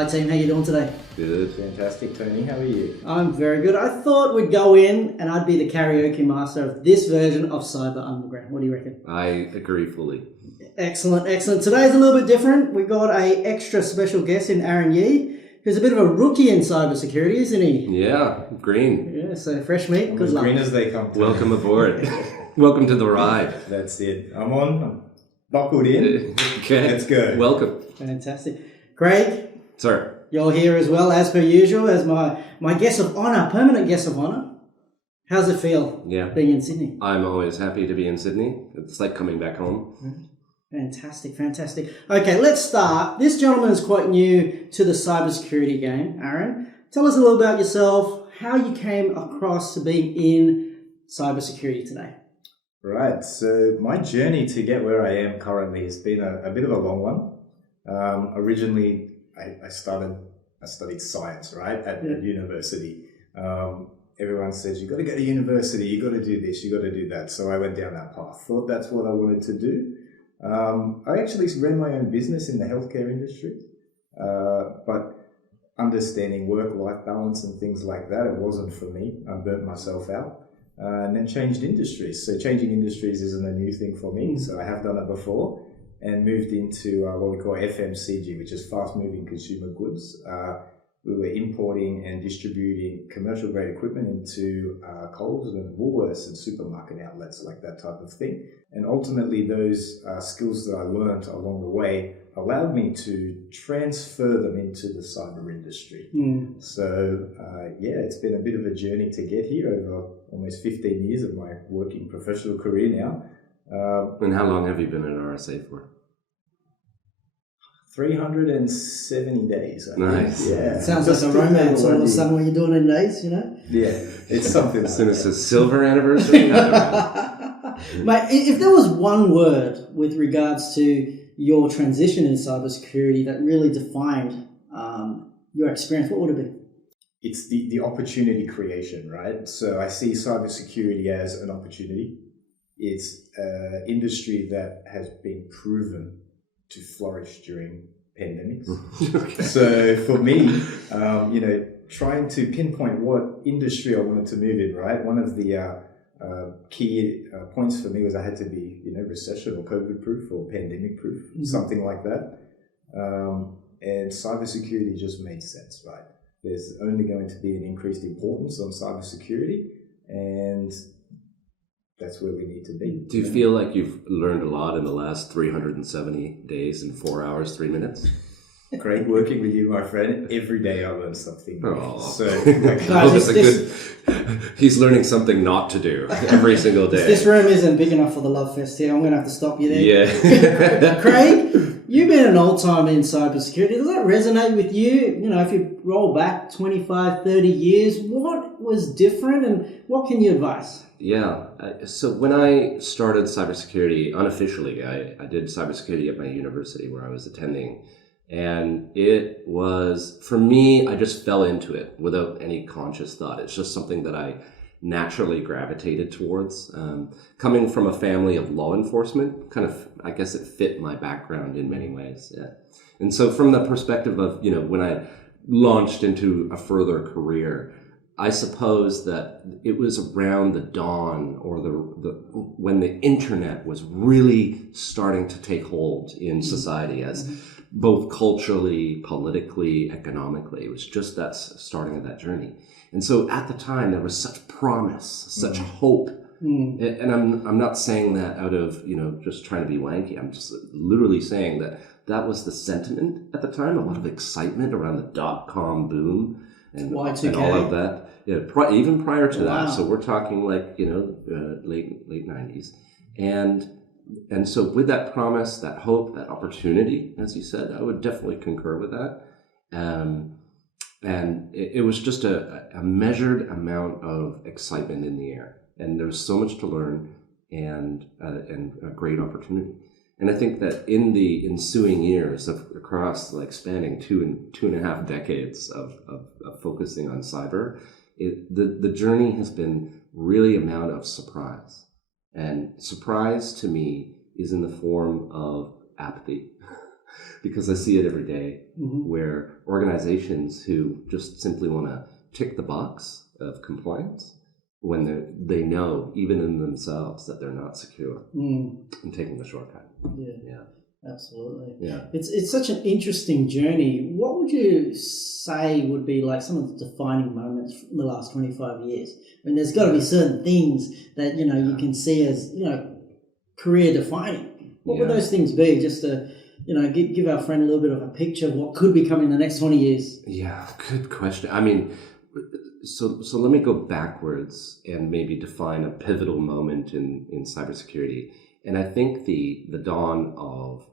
Hi team, how you doing today? Good. Fantastic, Tony. How are you? I'm very good. I thought we'd go in and I'd be the karaoke master of this version of CyberUnderground. What do you reckon? I agree fully. Excellent, excellent. Today's a little bit different. We've got a extra special guest in Aaron Yee, who's a bit of a rookie in cybersecurity, isn't he? Yeah, green. Yeah, so fresh meat. Good as luck. Green as they come. Welcome aboard. Welcome to the ride. That's it. I'm buckled in. Okay. Let's go. Welcome. Fantastic. Craig, Sir. you're here as well, as per usual, as my guest of honour, permanent guest of honour. How's it feel being in Sydney? I'm always happy to be in Sydney. It's like coming back home. Fantastic, fantastic. Okay, let's start. This gentleman is quite new to the cybersecurity game. Aaron, tell us a little about yourself, how you came across to being in cybersecurity today. Right. So my journey to get where I am currently has been a bit of a long one. Originally, I studied science, right, at university. Everyone says, you got to go to university, you got to do this, you got to do that. So I went down that path, thought that's what I wanted to do. I actually ran my own business in the healthcare industry, but understanding work-life balance and things like that, it wasn't for me. I burnt myself out and then changed industries. So changing industries isn't a new thing for me. So I have done it before and moved into what we call FMCG, which is fast-moving consumer goods. We were importing and distributing commercial grade equipment into Coles and Woolworths and supermarket outlets, like that type of thing. And ultimately, those skills that I learned along the way allowed me to transfer them into the cyber industry. So, it's been a bit of a journey to get here over almost 15 years of my working professional career now. And how long have you been at RSA for? 370 days. Nice. Yeah. Sounds like a romance all of a sudden when you're doing it in days, you know? Yeah, it's something As soon as it's silver anniversary. Mate, if there was one word with regards to your transition in cybersecurity that really defined your experience, what would it be? It's the opportunity creation, right? So I see cybersecurity as an opportunity. It's an industry that has been proven to flourish during pandemics. Okay. So for me, trying to pinpoint what industry I wanted to move in, right? One of the key points for me was I had to be, recession or COVID proof or pandemic proof, something like that. And cybersecurity just made sense, right? There's only going to be an increased importance on cybersecurity, and that's where we need to be. Do you feel like you've learned a lot in the last 370 days in 4 hours, 3 minutes? Great working with you, my friend. Every day I learn something. Oh. So he's learning something not to do every single day. This room isn't big enough for the love fest here. I'm going to have to stop you there. Yeah. Craig, you've been an old timer in cybersecurity. Does that resonate with you? If you roll back 25, 30 years, what was different and what can you advise? Yeah. So when I started cybersecurity unofficially, I did cybersecurity at my university where I was attending. And it was, for me, I just fell into it without any conscious thought. It's just something that I naturally gravitated towards. Coming from a family of law enforcement, I guess it fit my background in many ways. Yeah. And so from the perspective of, when I launched into a further career, I suppose that it was around the dawn or when the internet was really starting to take hold in society as both culturally, politically, economically. It was just that starting of that journey. And so at the time there was such promise, such hope. And I'm not saying that out of, just trying to be wanky. I'm just literally saying that was the sentiment at the time, a lot of excitement around the dot-com boom. And Y2K. And all of that, even prior to Wow. that. So we're talking like late 90s, and so with that promise, that hope, that opportunity, as you said, I would definitely concur with that. And it was just a measured amount of excitement in the air, and there's so much to learn and a great opportunity. And I think that in the ensuing years across spanning two and a half decades of focusing on cyber, the journey has been really a amount of surprise. And surprise to me is in the form of apathy. because I see it every day where organizations who just simply want to tick the box of compliance when they know even in themselves that they're not secure and taking the shortcut. Yeah. Absolutely. Yeah. It's such an interesting journey. What would you say would be like some of the defining moments in the last 25 years? I mean, there's got to be certain things that, you can see as, career defining. What would those things be? Just to, give our friend a little bit of a picture of what could be coming in the next 20 years. Yeah, good question. I mean, so let me go backwards and maybe define a pivotal moment in cybersecurity. And I think the dawn of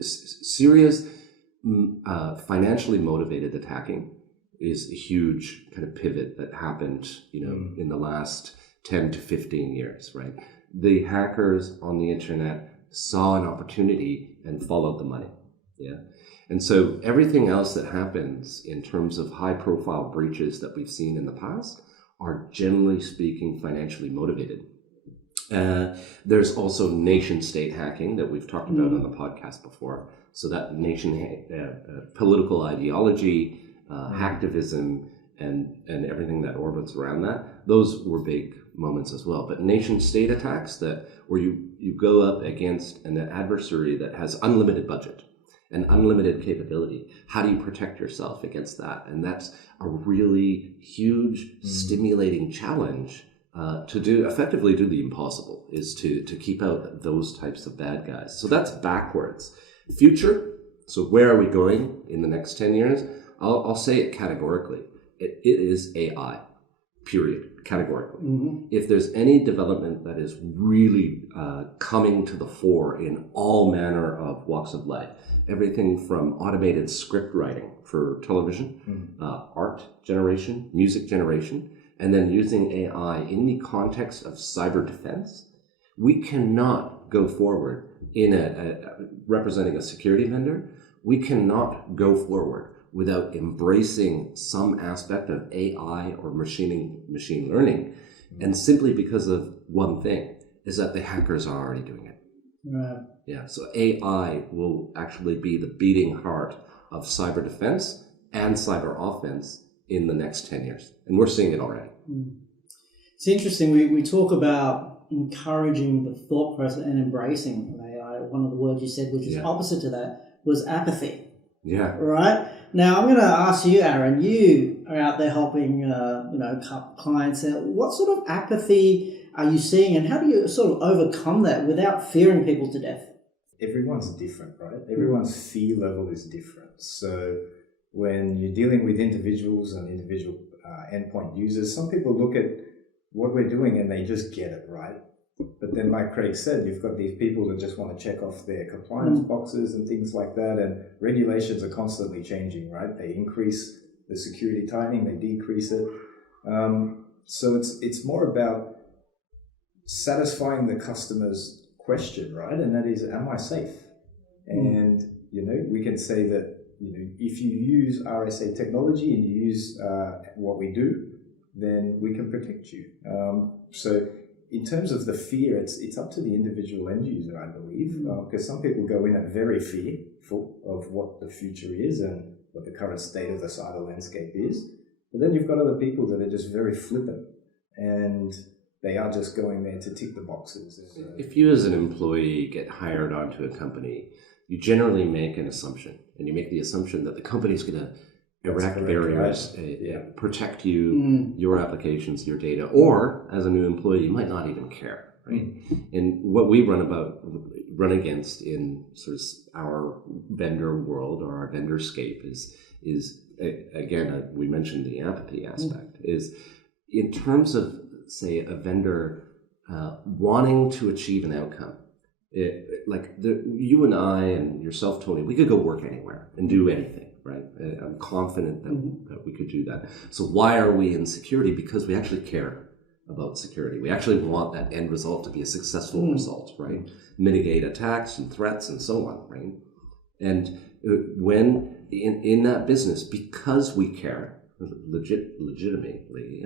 serious financially motivated attacking is a huge kind of pivot that happened, in the last 10 to 15 years, right? The hackers on the internet saw an opportunity and followed the money. Yeah. And so everything else that happens in terms of high profile breaches that we've seen in the past are generally speaking financially motivated. There's also nation state hacking that we've talked about on the podcast before. So that political ideology, hacktivism, and everything that orbits around that, those were big moments as well. But nation state attacks where you go up against an adversary that has unlimited budget and unlimited capability. How do you protect yourself against that? And that's a really huge, stimulating challenge. To effectively do the impossible is to keep out those types of bad guys. So that's backwards. Future, so where are we going in the next 10 years? I'll say it categorically. It is AI, period, categorically. If there's any development that is really coming to the fore in all manner of walks of life, everything from automated script writing for television, art generation, music generation, and then using AI in the context of cyber defense, we cannot go forward in representing a security vendor. We cannot go forward without embracing some aspect of AI or machine learning, and simply because of one thing, is that the hackers are already doing it. Right. Yeah, so AI will actually be the beating heart of cyber defense and cyber offense in the next 10 years. And we're seeing it already. It's interesting. We talk about encouraging the thought process and embracing AI. One of the words you said, which is opposite to that, was apathy. Yeah. Right? Now, I'm going to ask you, Aaron, you are out there helping, clients. What sort of apathy are you seeing, and how do you sort of overcome that without fearing people to death? Everyone's different, right? Everyone's fear level is different. So when you're dealing with individuals and individual endpoint users, some people look at what we're doing and they just get it, right? But then, like Craig said, you've got these people that just want to check off their compliance boxes and things like that, and regulations are constantly changing, right? They increase the security tightening, they decrease it. So it's more about satisfying the customer's question, right? And that is, am I safe? And, we can say that, if you use RSA technology and you use what we do, then we can protect you. So in terms of the fear, it's up to the individual end user, I believe, because some people go in at very fearful of what the future is and what the current state of the cyber landscape is. But then you've got other people that are just very flippant and they are just going there to tick the boxes. If you as an employee get hired onto a company, you generally make an assumption, and you make the assumption that the company's going to erect barriers, protect you, your applications, your data, or as a new employee, you might not even care, right? And what we run against in sort of our vendor world or our vendorscape is again, we mentioned the apathy aspect, is in terms of, say, a vendor wanting to achieve an outcome. You and I and yourself, Tony, we could go work anywhere and do anything, right? I'm confident that we could do that. So why are we in security? Because we actually care about security. We actually want that end result to be a successful result, right? Mitigate attacks and threats and so on, right? And when in that business, because we care legitimately,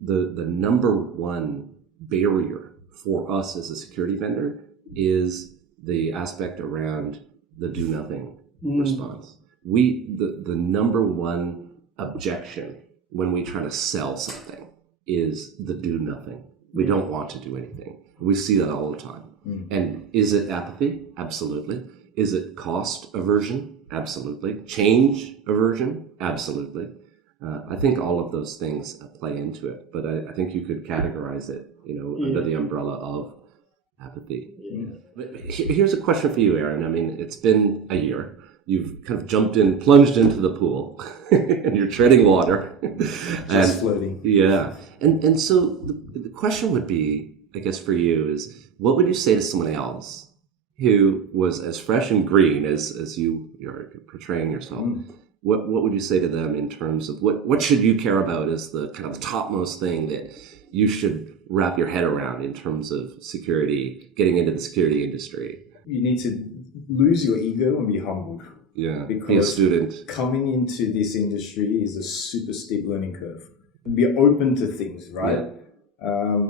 the number one barrier for us as a security vendor is the aspect around the do nothing response. The number one objection when we try to sell something is the do nothing. We don't want to do anything. We see that all the time. And is it apathy? Absolutely. Is it cost aversion? Absolutely. Change aversion? Absolutely. I think all of those things play into it, but I think you could categorize it, under the umbrella of apathy. But here's a question for you, Aaron. I mean, it's been a year. You've kind of plunged into the pool, and you're treading water. Just floating. Yeah. And so the question would be, I guess for you, is what would you say to someone else who was as fresh and green as you're portraying yourself? What would you say to them in terms of what should you care about as the kind of topmost thing that you should wrap your head around in terms of security, getting into the security industry? You need to lose your ego and be humbled. Yeah, because be a student. Coming into this industry is a super steep learning curve. Be open to things, right? Yeah.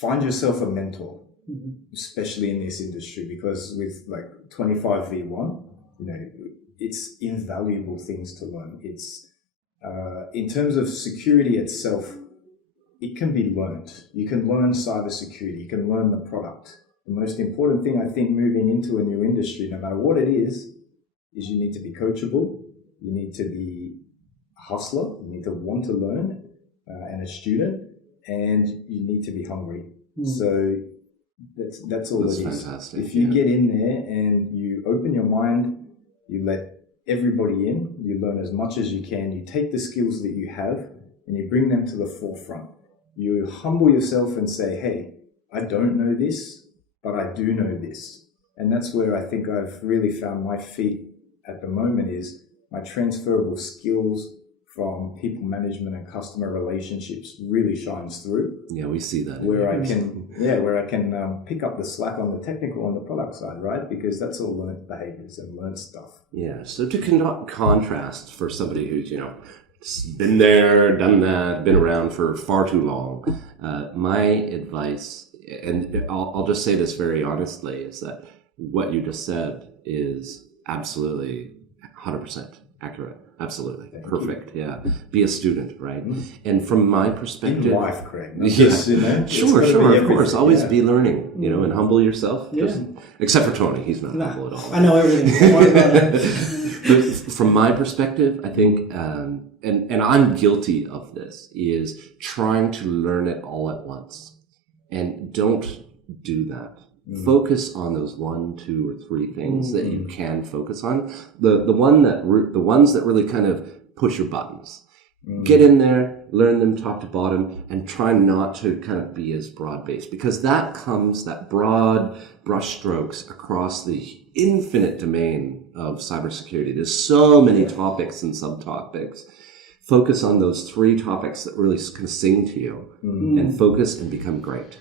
Find yourself a mentor, especially in this industry, because with like 25v1, it's invaluable things to learn. It's in terms of security itself, it can be learned. You can learn cybersecurity. You can learn the product. The most important thing, I think, moving into a new industry, no matter what it is you need to be coachable. You need to be a hustler. You need to want to learn and a student, and you need to be hungry. So that's all it is. Fantastic. If you get in there and you open your mind, you let everybody in, you learn as much as you can, you take the skills that you have and you bring them to the forefront. You humble yourself and say, hey, I don't know this, but I do know this. And that's where I think I've really found my feet at the moment, is my transferable skills from people management and customer relationships really shines through. Yeah, we see that. Where I can pick up the slack on the technical, on the product side, right? Because that's all learned behaviors and learned stuff. Yeah. So to contrast for somebody who's, been there, done that, been around for far too long, my advice, and I'll just say this very honestly, is that what you just said is absolutely 100% accurate. Absolutely. Perfect. Yeah. Be a student, right? And from my perspective... In life, Craig. Sure, of course. Always be learning, and humble yourself. Yeah. Except for Tony. He's not humble at all. I know everything. Don't worry about it. But from my perspective, I think, and I'm guilty of this, is trying to learn it all at once. And don't do that. Focus on those 1, 2, or 3 things that you can focus on. The ones that really kind of push your buttons. Get in there, learn them top to bottom, and try not to kind of be as broad-based, because that broad brush strokes across the infinite domain of cybersecurity. There's so many topics and subtopics. Focus on those 3 topics that really can sing to you, and focus and become great.